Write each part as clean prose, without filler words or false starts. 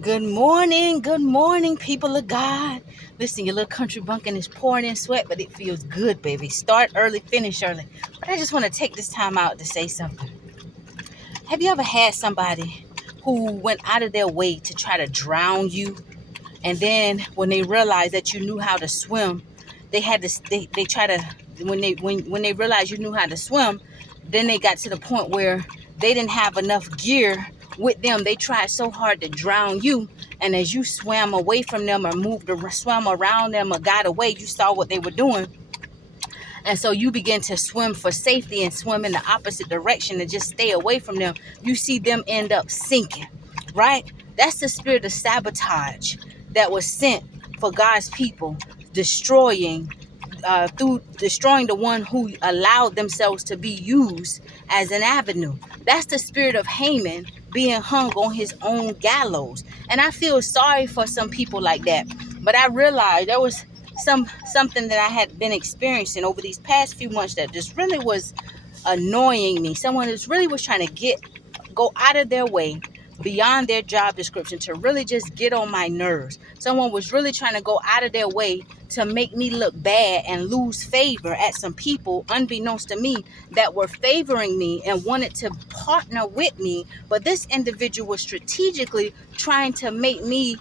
Good morning, people of God. Listen, your little country bumpkin is pouring in sweat, but it feels good, baby. Start early, finish early. But I just want to take this time out to say something. Have you ever had somebody who went out of their way to try to drown you? And then when they realized that you knew how to swim, they had to, they try to, when they realized you knew how to swim, then they got to the point where they didn't have enough gear with them. They tried so hard to drown you, and as you swam away from them or swam around them or got away, you saw what they were doing, and so you begin to swim for safety and swim in the opposite direction and just stay away from them. You see them end up sinking, right? That's the spirit of sabotage that was sent for God's people, through destroying the one who allowed themselves to be used as an avenue. That's the spirit of Haman being hung on his own gallows. And I feel sorry for some people like that. But I realized there was something that I had been experiencing over these past few months that just really was annoying me. Someone who's really was trying to go out of their way beyond their job description to really just get on my nerves. Someone was really trying to go out of their way to make me look bad and lose favor at some people, unbeknownst to me, that were favoring me and wanted to partner with me. But this individual was strategically trying to make me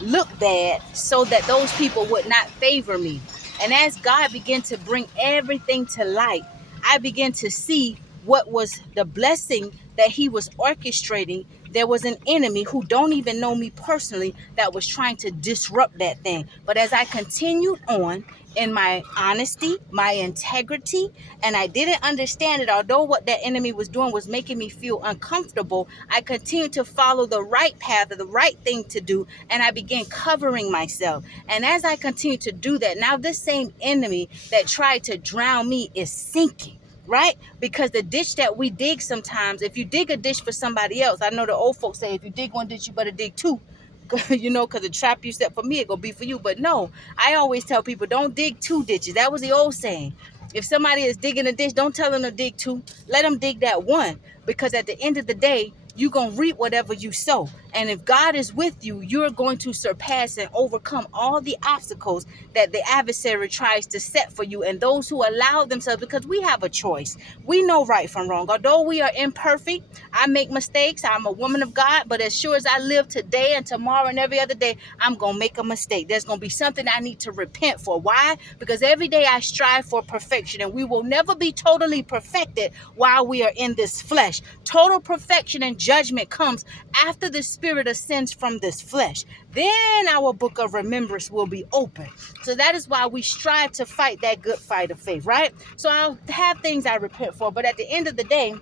look bad so that those people would not favor me. And as God began to bring everything to light, I began to see what was the blessing that he was orchestrating. There was an enemy who don't even know me personally that was trying to disrupt that thing. But as I continued on in my honesty, my integrity, and I didn't understand it, although what that enemy was doing was making me feel uncomfortable, I continued to follow the right path, or the right thing to do, and I began covering myself. And as I continued to do that, now this same enemy that tried to drown me is sinking. Right? Because the ditch that we dig sometimes, if you dig a ditch for somebody else, I know the old folks say, if you dig one ditch, you better dig two. Because the trap you set for me, it gonna be for you. But no, I always tell people, don't dig two ditches. That was the old saying. If somebody is digging a ditch, don't tell them to dig two. Let them dig that one. Because at the end of the day, you're going to reap whatever you sow. And if God is with you, you're going to surpass and overcome all the obstacles that the adversary tries to set for you. And those who allow themselves, because we have a choice. We know right from wrong. Although we are imperfect, I make mistakes. I'm a woman of God. But as sure as I live today and tomorrow and every other day, I'm going to make a mistake. There's going to be something I need to repent for. Why? Because every day I strive for perfection. And we will never be totally perfected while we are in this flesh. Total perfection and judgment comes after the spirit ascends from this flesh. Then our book of remembrance will be open. So that is why we strive to fight that good fight of faith, right? So I'll have things I repent for, but at the end of the day,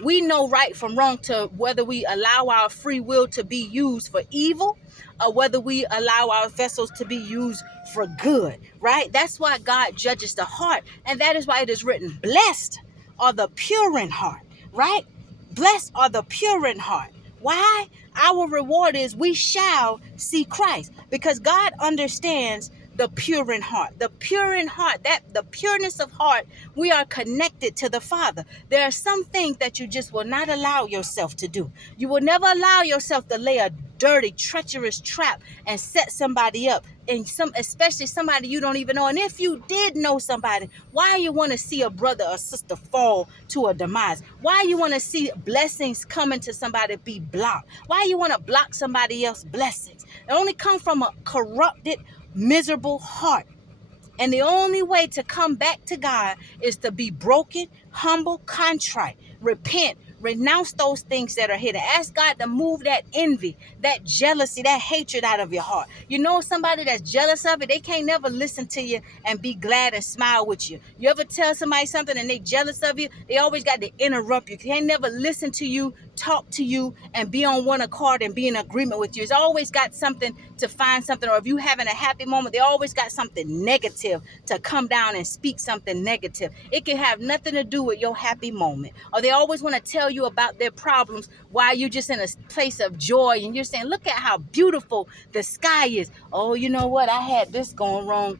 we know right from wrong, to whether we allow our free will to be used for evil or whether we allow our vessels to be used for good, right? That's why God judges the heart. And that is why it is written, blessed are the pure in heart, right? Blessed are the pure in heart. Why? Our reward is we shall see Christ, because God understands the pure in heart. The pure in heart, that the pureness of heart, we are connected to the Father. There are some things that you just will not allow yourself to do. You will never allow yourself to lay a dirty, treacherous trap and set somebody up, and especially somebody you don't even know. And if you did know somebody, why you want to see a brother or sister fall to a demise? Why you want to see blessings coming to somebody be blocked? Why you want to block somebody else's blessings? It only come from a corrupted, miserable heart. And the only way to come back to God is to be broken, humble, contrite, repent, renounce those things that are hidden. Ask God to move that envy, that jealousy, that hatred out of your heart. You know somebody that's jealous of it, they can't never listen to you and be glad and smile with you. You ever tell somebody something and they jealous of you? They always got to interrupt you. They can't never listen to you, talk to you, and be on one accord and be in agreement with you. It's always got something to find something. Or if you having a happy moment, they always got something negative to come down and speak something negative. It can have nothing to do with your happy moment. Or they always want to tell tell you about their problems while you're just in a place of joy and you're saying, look at how beautiful the sky is. Oh, you know what? I had this going wrong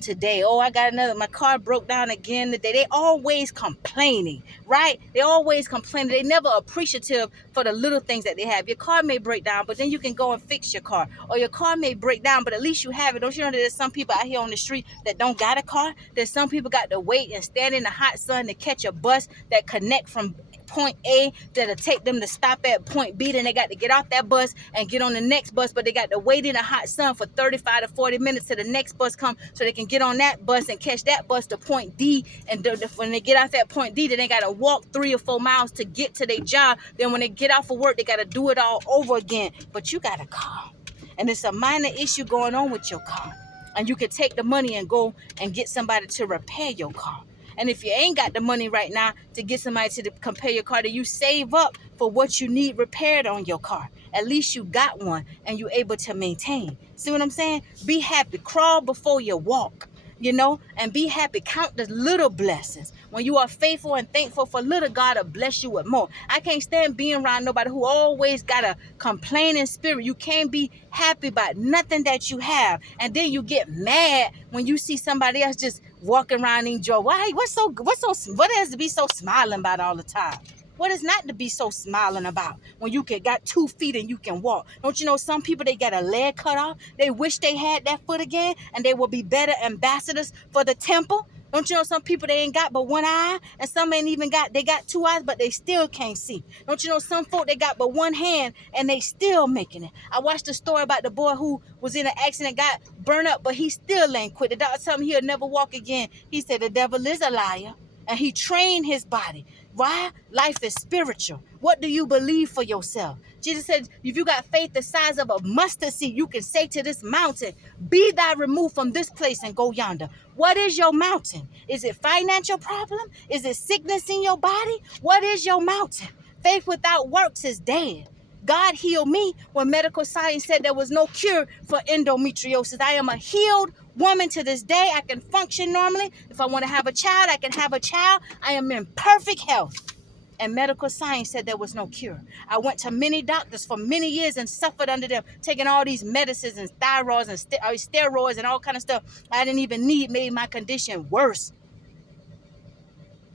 today. Oh, I got another. My car broke down again today. They always complaining, right? They always complaining. They never appreciative for the little things that they have. Your car may break down, but then you can go and fix your car. Or your car may break down, but at least you have it. Don't you know that there's some people out here on the street that don't got a car? There's some people got to wait and stand in the hot sun to catch a bus that connect from point A that'll take them to stop at point B. Then they got to get off that bus and get on the next bus, but they got to wait in the hot sun for 35 to 40 minutes till the next bus come so they can get on that bus and catch that bus to point D. And when they get off at point D, then they got to walk 3 or 4 miles to get to their job. Then when they get off of work, they got to do it all over again. But you got a car, and it's a minor issue going on with your car, and you can take the money and go and get somebody to repair your car. And if you ain't got the money right now to get somebody to compare your car, then you save up for what you need repaired on your car. At least you got one and you're able to maintain. See what I'm saying? Be happy. Crawl before you walk, and be happy. Count the little blessings. When you are faithful and thankful for little, God will bless you with more. I can't stand being around nobody who always got a complaining spirit. You can't be happy about nothing that you have. And then you get mad when you see somebody else just walking around in joy. Why? What is to be so smiling about all the time? What is not to be so smiling about when you got 2 feet and you can walk? Don't you know some people, they got a leg cut off? They wish they had that foot again and they will be better ambassadors for the temple. Don't you know some people, they ain't got but 1 eye, and some ain't even they got 2 eyes, but they still can't see. Don't you know some folk, they got but 1 hand and they still making it. I watched a story about the boy who was in an accident, got burned up, but he still ain't quit. The doctor told him he'll never walk again. He said the devil is a liar, and he trained his body. Why? Life is spiritual. What do you believe for yourself? Jesus said, if you got faith the size of a mustard seed, you can say to this mountain, be thou removed from this place and go yonder. What is your mountain? Is it financial problem? Is it sickness in your body? What is your mountain? Faith without works is dead. God healed me when medical science said there was no cure for endometriosis. I am a healed woman to this day. I can function normally. If I want to have a child, I can have a child. I am in perfect health. And medical science said there was no cure. I went to many doctors for many years and suffered under them, taking all these medicines and thyroids and steroids and all kind of stuff I didn't even need, made my condition worse.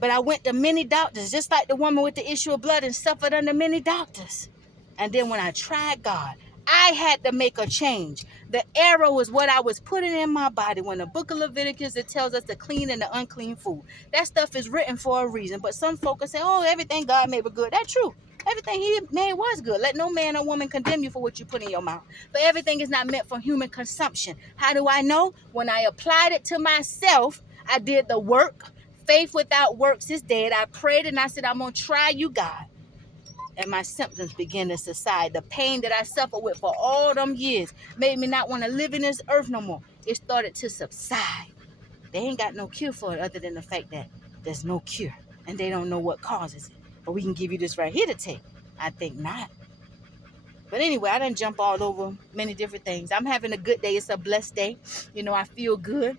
But I went to many doctors, just like the woman with the issue of blood, and suffered under many doctors. And then when I tried God, I had to make a change. The error was what I was putting in my body. When the book of Leviticus, it tells us the clean and the unclean food. That stuff is written for a reason. But some folks say, oh, everything God made was good. That's true. Everything he made was good. Let no man or woman condemn you for what you put in your mouth. But everything is not meant for human consumption. How do I know? When I applied it to myself, I did the work. Faith without works is dead. I prayed and I said, I'm going to try you, God. And my symptoms began to subside. The pain that I suffered with for all them years made me not want to live in this earth no more. It started to subside. They ain't got no cure for it other than the fact that there's no cure. And they don't know what causes it. But we can give you this right here to take. I think not. But anyway, I done jump all over many different things. I'm having a good day. It's a blessed day. I feel good.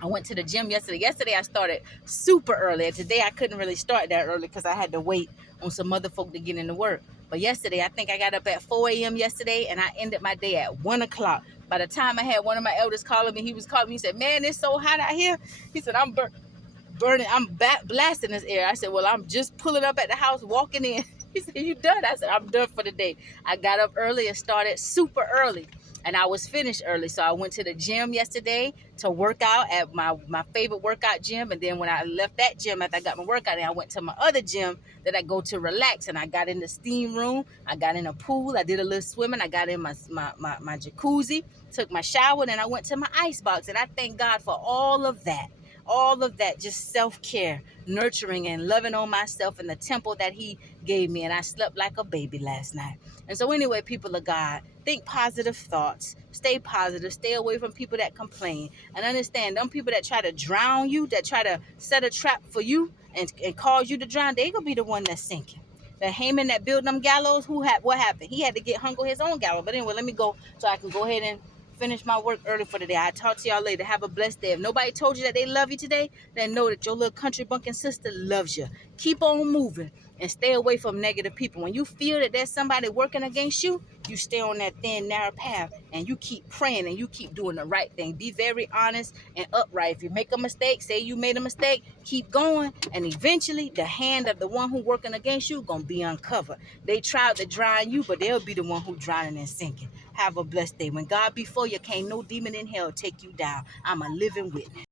I went to the gym yesterday. Yesterday, I started super early. Today, I couldn't really start that early because I had to wait on some other folk to get into work. But yesterday, I think I got up at 4 a.m. yesterday, and I ended my day at 1 o'clock. By the time I had one of my elders calling me, he was calling me. He said, man, it's so hot out here. He said, I'm burning. I'm blasting this air. I said, well, I'm just pulling up at the house, walking in. He said, you done? I said, I'm done for the day. I got up early and started super early. And I was finished early. So I went to the gym yesterday to work out at my favorite workout gym. And then when I left that gym, after I got my workout, I went to my other gym that I go to relax. And I got in the steam room. I got in a pool. I did a little swimming. I got in my jacuzzi, took my shower, and I went to my ice box. And I thank God for all of that. All of that, just self-care, nurturing and loving on myself in the temple that he gave me. And I slept like a baby last night. And so anyway, people of God, think positive thoughts, stay positive, stay away from people that complain, and understand them people that try to drown you, that try to set a trap for you and cause you to drown, they gonna be the one that's sinking. The Haman that built them gallows, what happened? He had to get hung on his own gallows. But anyway, let me go so I can go ahead and finish my work early for the day. I'll talk to y'all later. Have a blessed day. If nobody told you that they love you today, then know that your little country bunking sister loves you. Keep on moving. and stay away from negative people. When you feel that there's somebody working against you, you stay on that thin, narrow path, and you keep praying and you keep doing the right thing. Be very honest and upright. If you make a mistake, say you made a mistake, keep going, and eventually the hand of the one who working against you gonna be uncovered. They tried to drown you, but they'll be the one who drowning and sinking. Have a blessed day. When God be for you, can't no demon in hell take you down. I'm a living witness.